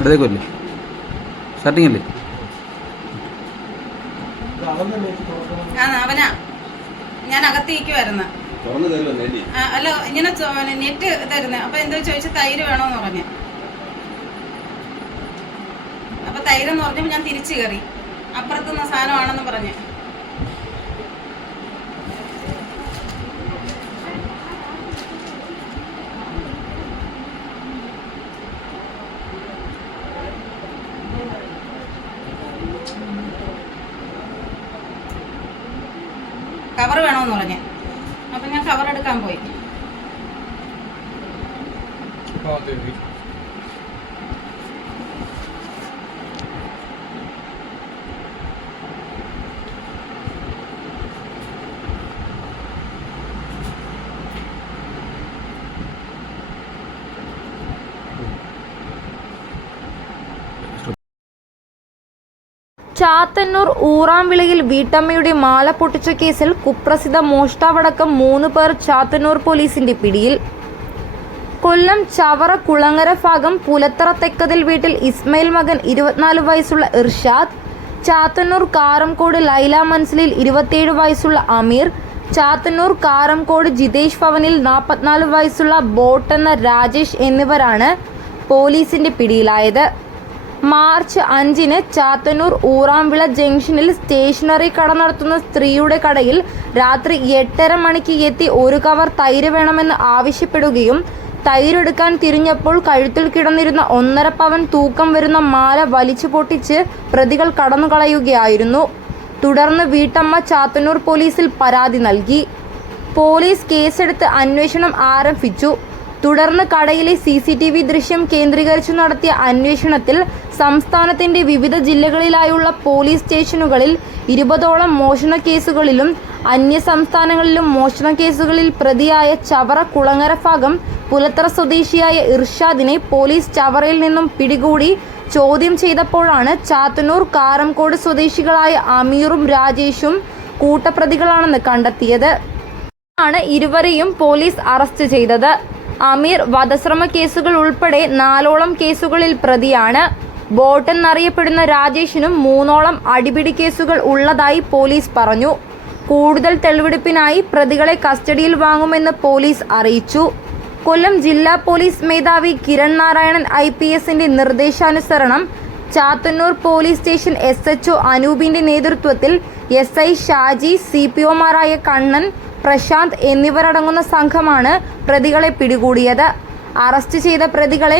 ഇടത്തേക്കല്ലേ starting അല്ലേ? അവനാ ഞാൻ അകത്തേക്കുവായിരുന്നു. അല്ല ഇങ്ങനെ നെറ്റ് തരുന്നത്. അപ്പൊ എന്തോ ചോദിച്ചാൽ തൈര് വേണോന്ന് പറഞ്ഞു. അപ്പൊ തൈരെന്ന് പറഞ്ഞപ്പോ ഞാൻ തിരിച്ചു കയറി. അപ്പുറത്തുനിന്ന് സാധനമാണെന്ന് പറഞ്ഞു. കവർ വേണമെന്ന് പറഞ്ഞു. അപ്പൊ ഞാൻ കവർ എടുക്കാൻ പോയി. ചാത്തന്നൂർ ഊറാംവിളയിൽ വീട്ടമ്മയുടെ മാല പൊട്ടിച്ച കേസിൽ കുപ്രസിദ്ധ മോഷ്ടാവടക്കം 3 പേർ ചാത്തന്നൂർ പോലീസിന്റെ പിടിയിൽ. കൊല്ലം ചവറ കുളങ്ങര ഭാഗം പുലത്തറ തെക്കതിൽ വീട്ടിൽ ഇസ്മയിൽ മകൻ 24 വയസ്സുള്ള ഇർഷാദ്, ചാത്തന്നൂർ കാരംകോട് ലൈല മൻസിലിൽ 27 വയസ്സുള്ള അമീർ, ചാത്തന്നൂർ കാരംകോട് ജിതേഷ് ഭവനിൽ 44 വയസ്സുള്ള ബോട്ട് എന്ന രാജേഷ് എന്നിവരാണ് പോലീസിന്റെ പിടിയിലായത്. മാർച്ച് 5-ന് ചാത്തന്നൂർ ഊറാംവിള ജംഗ്ഷനിൽ സ്റ്റേഷനറി കട നടത്തുന്ന സ്ത്രീയുടെ കടയിൽ രാത്രി 8:30 മണിക്ക് എത്തി 1 കവർ തൈര് വേണമെന്ന് ആവശ്യപ്പെടുകയും തൈരെടുക്കാൻ തിരിഞ്ഞപ്പോൾ കഴുത്തിൽ കിടന്നിരുന്ന 1.5 പവൻ തൂക്കം വരുന്ന മാല വലിച്ചു പൊട്ടിച്ച് പ്രതികൾ കടന്നുകളയുകയായിരുന്നു. തുടർന്ന് വീട്ടമ്മ ചാത്തന്നൂർ പോലീസിൽ പരാതി നൽകി. പോലീസ് കേസെടുത്ത് അന്വേഷണം ആരംഭിച്ചു. തുടർന്ന് കടയിലെ CCTV ദൃശ്യം കേന്ദ്രീകരിച്ചു നടത്തിയ അന്വേഷണത്തിൽ സംസ്ഥാനത്തിന്റെ വിവിധ ജില്ലകളിലായുള്ള പോലീസ് സ്റ്റേഷനുകളിൽ 20ഓളം മോഷണ കേസുകളിലും അന്യസംസ്ഥാനങ്ങളിലും മോഷണ കേസുകളിൽ പ്രതിയായ ചവറ കുളങ്ങര ഭാഗം പുലത്തറ സ്വദേശിയായ ഇർഷാദിനെ പോലീസ് ചവറയിൽ നിന്നും പിടികൂടി ചോദ്യം ചെയ്തപ്പോഴാണ് ചാത്തന്നൂർ കാരംകോട് സ്വദേശികളായ അമീറും രാജേഷും കൂട്ടപ്രതികളാണെന്ന് കണ്ടെത്തിയത്. ഇരുവരെയും പോലീസ് അറസ്റ്റ് ചെയ്തത്. അമീർ വധശ്രമ കേസുകൾ ഉൾപ്പെടെ 4ഓളം കേസുകളിൽ പ്രതിയാണ്. ബോട്ട് എന്നറിയപ്പെടുന്ന രാജേഷിനും 3ഓളം അടിപിടി കേസുകൾ ഉള്ളതായി പോലീസ് പറഞ്ഞു. കൂടുതൽ തെളിവെടുപ്പിനായി പ്രതികളെ കസ്റ്റഡിയിൽ വാങ്ങുമെന്ന് പോലീസ് അറിയിച്ചു. കൊല്ലം ജില്ലാ പോലീസ് മേധാവി കിരൺ നാരായണൻ IPSന്റെ നിർദ്ദേശാനുസരണം ചാത്തന്നൂർ പോലീസ് സ്റ്റേഷൻ SHO അനൂപിന്റെ നേതൃത്വത്തിൽ SI ഷാജി, CPOമാരായ കണ്ണൻ, പ്രശാന്ത് എന്നിവരടങ്ങുന്ന സംഘമാണ് പ്രതികളെ പിടികൂടിയത്. അറസ്റ്റ് ചെയ്ത പ്രതികളെ